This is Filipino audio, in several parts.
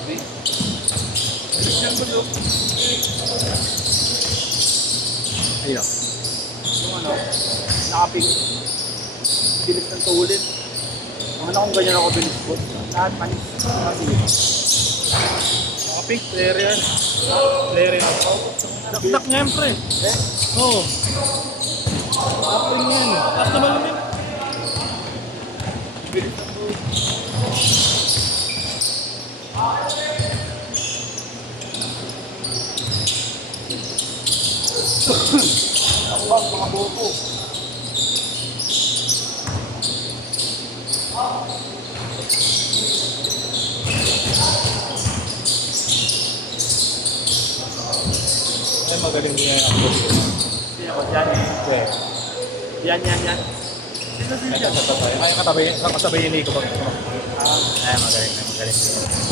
Grabe. Christian Bulog. Ayun. Yung ano, nakaping. Bilis ng tulid. Ang ano kung ganyan ako bilis po. Lahat manis. Mga pink, player yan. Player yan. Dakdak nga yan, pre. Eh? Oo. Ako yun yan. Tapos naman yun. Bilis ng tulid. Takbang, mga bobo. Ay, magaling niya yan. Sino ko? Yan. Okay. Yan. Sino Ay, siya? katabi. Ay, katabi yun ko pag Ah, ay, magaling.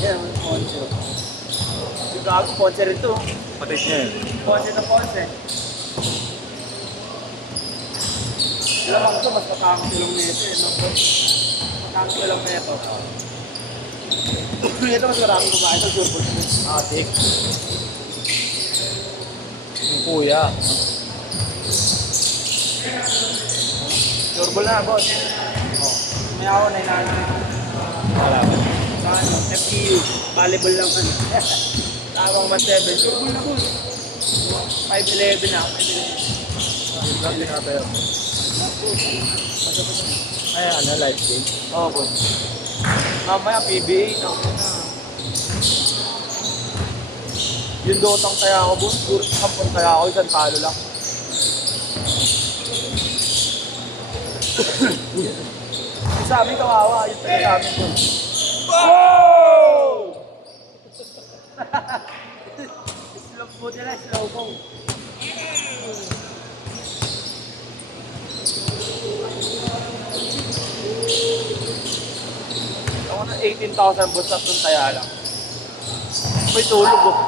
yan, Ponce. Yung gago, Ponce rin to. Patis niya yun. Ponce na Ponce. Alam ko, mas matangos yung neto eh, no? Matangos yung neto. Ito mas maraming kumain sa surbol. Atik. Yung kuya. Surbol na, boss. Oh. May ako na inaano. Malaman. Sa ano, FPU. Volleyball lang ano. Tawang 1-7. Surbol na, boss. 5-11 na. 5-11. Vlog din natin yun. Ay, ano, live game. Oo, boss. Mamaya, PBA na. Yung dotang kaya ako, boss. Puro kampon kaya ako. Isang talo lang. Yung sa amin, kawawa. Yung tayo sa amin, boss. Wow! Slow mo nila, slow mo. Ako na 18,000 boss at itong taya lang. May tulog oh.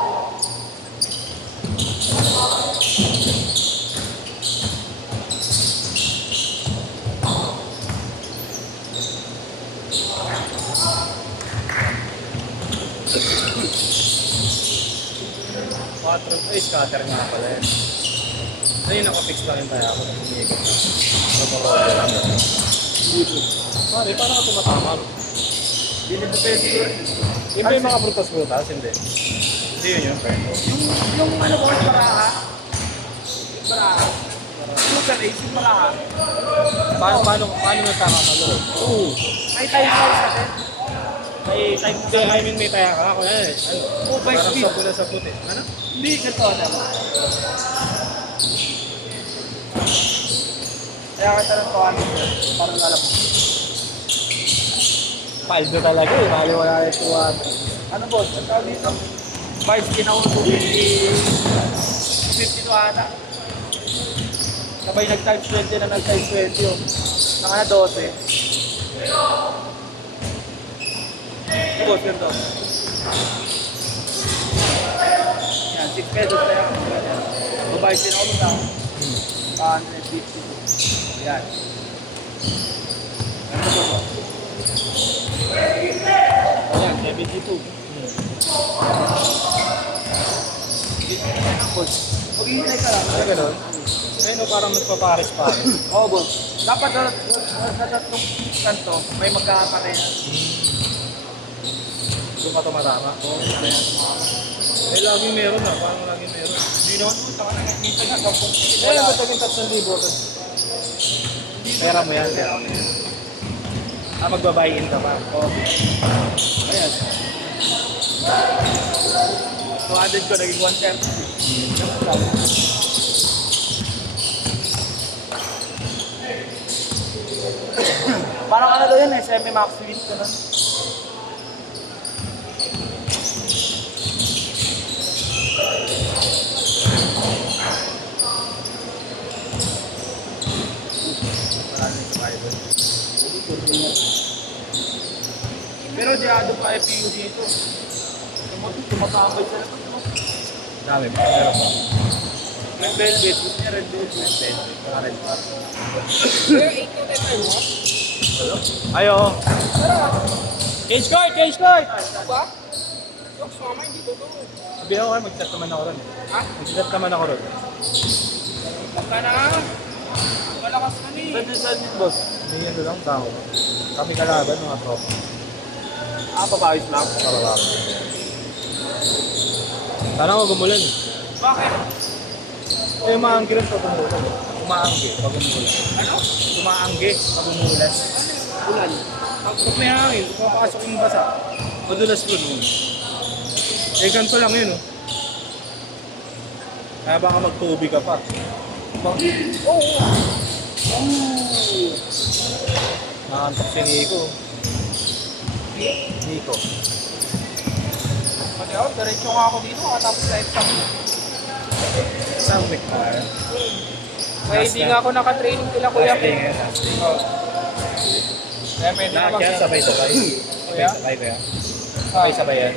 Patron, ay, scatter nga pala yan. Ayun, nakapix pa rin tayo ako. Umiikot na. Napaka-order lang na. Pare, paano ka tumatama? Hindi na depende ko. Yung ba yung mga prutas-prutas? Hindi. Hindi yun yun, friend. Yung ano ko, yung baraha. Yung baraha. Yung galis, yung baraha. Paano natama ka doon? Oo. May time house kasi. May time Hindi, I mean may taya ka. Ako yan eh. Ano? Oh, by Parang speed. sa pula sa puti. Ano? Hindi, ganito na. Kaya ka talagang paano mo. Parang alam mo. Paldo talaga eh. Mali wala na ito. Ano boss? Ang tawag dito? Bars kinawag ko 50 to ata. Sabay nag-times 20 na nag-times 20 yun. Naka na 12. Ito boss, ganito. Yan, 6 pesos na yan. Babayad din ako na. 150. Yan. Ano ba ba? Ayan, 72. Boss, mag-iintay ka lang. Ano gano'n? Ayun o, parang nagpapares pa rin. Oo, boss. Dapat sa tatlong kanto, may magkakapareha. Doon ka tumatama. Oo, Eh, laging meron na. Parang laging meron. hindi naman po, saka nakikita na. Eh, ba't naging 3,000 doon? Pera mo yan. Pera mo yan. Ah, magbabayin ka pa. Oo. Ayan. 200 ko, naging 130. Parang ano daw yun eh, semi-max win ka nun. FPU dito. Tumatambay sa labas. Dami pa. Meron pa. Red velvet. Gusto niya red velvet. Red pa. Pero 8 to 10 mo? Ayo. Change card! Change card! Ba? Yung sumama, hindi totoo. Sabi ako, mag-chat naman ako ron. Ha? Mag-chat naman ako ron. Baka na. Malakas ka ni. Pwede saan yun, boss? May ano lang, tao. Kami kalaban, mga tropa. Papayos lang. Kararap. Sana ako gumulan eh. Bakit? Eh, umaanggi rin pag umulan. Umaanggi pag umulan. Ano? Umaanggi pag umulan. Ulan. Pag may hangin, papasok yung basa. Madulas ko nun. Eh, ganito lang yun, oh. Kaya baka magtubig ka pa. Oo. Nakaantok si Nico. Nico. Pati ako, diretso nga ako dito katapos sa exam. Saan week pa? Kaya hindi nga ako nakatraining kila Kuya Last day Pe. ngayon, last day. Kaya pwede na Kaya sabay-sabay. Kuya? Sabay kaya? Sabay-sabay yan.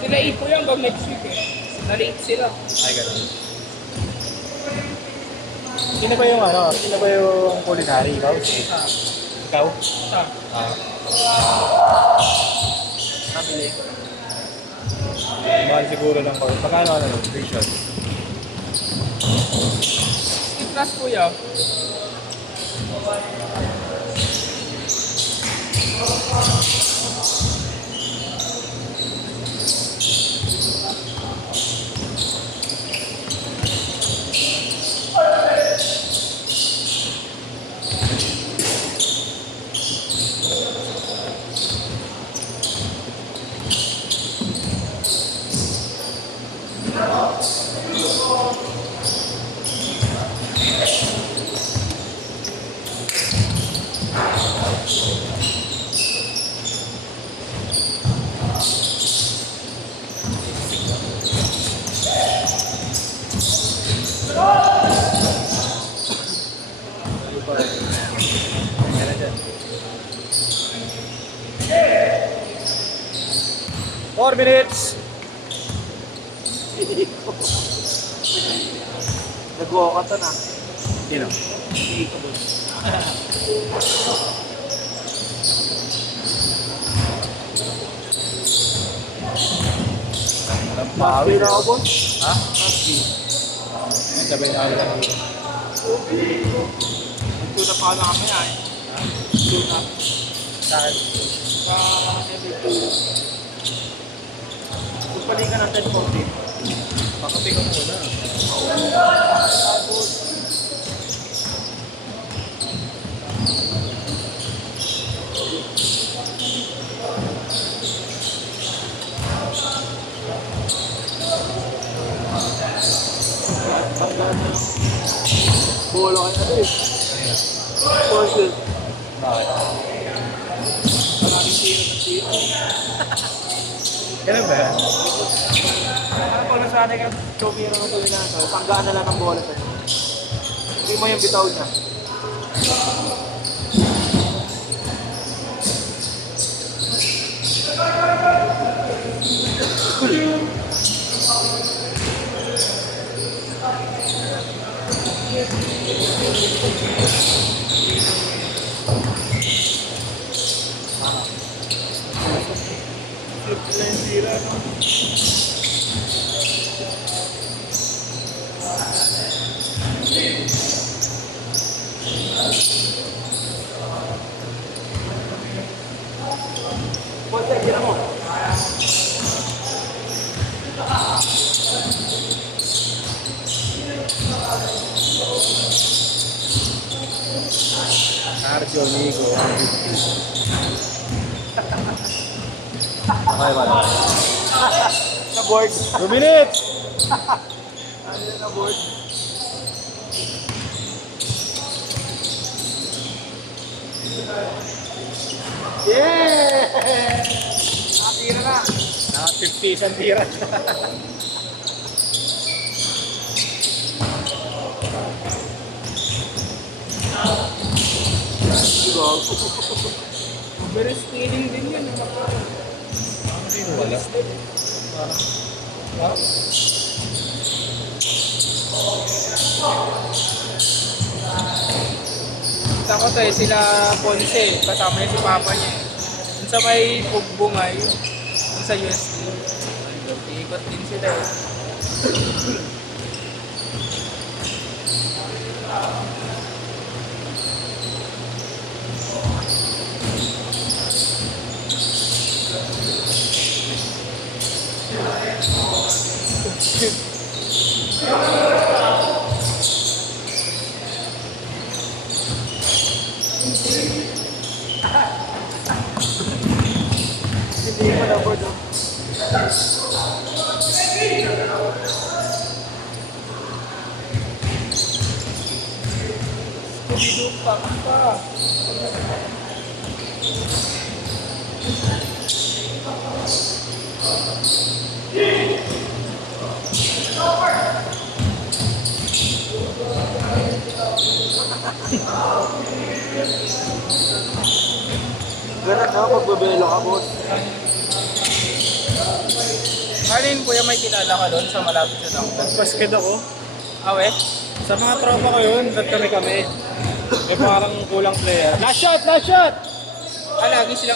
Sila 8 ko yan hanggang next week eh. Na-late sila. Ay, ganun. Sino ba yung ano? Sino ba yung culinary? Ikaw? Ikaw? Sa? Ah. Nabili. Mahal siguro lang ko. Pagkano ano? 3 shots. 8 plus Kuya. Ano pa eh? Yan na dyan. 4 minutes! Nag-walk ka na. Sino? Hindi ko boss. Alam pa. Last day na ako, boss. Ha? Last day. Yan, sabay na ako lang dito. Nagtuna pa na kami ay. Tuna. Saan? Sa ML2. Pagpaling ka ng 10-14. Pakapi ko muna. Bolo ka na rin. Portion. Bakit? Maraming tiro ng tiro. Ganun ba yan? Ano pag nasanay ka, chubiro ng tuloy na ito, tanggaan na lang ng bola sa'yo. Hindi mo yung bitaw niya. Simple na yung tira, no? Basta, tira mo. Cardio, Nico. Okay, wala. Sa board. 2 minutes! Ano yun na board? Yeah! Nakatira na. Naka 50 isang tira. Diba? Very stealing din yun. Ano din wala? Parang, parang, Tako tayo sila Ponce, kasama niya si Papa niya. Dun sa may Pugbungay, dun sa UST. Iikot din sila eh. Hindi mo na po doon. Scooby-Doo pa. Ganun na, pagbabelo ka, boss. Alin kuya, may kilala ka doon sa malapit sa downtown? Basket ako. Awe? Sa mga tropa ko yun, ba't kami? May parang kulang player. Last shot! Last shot! Ah, lagi sila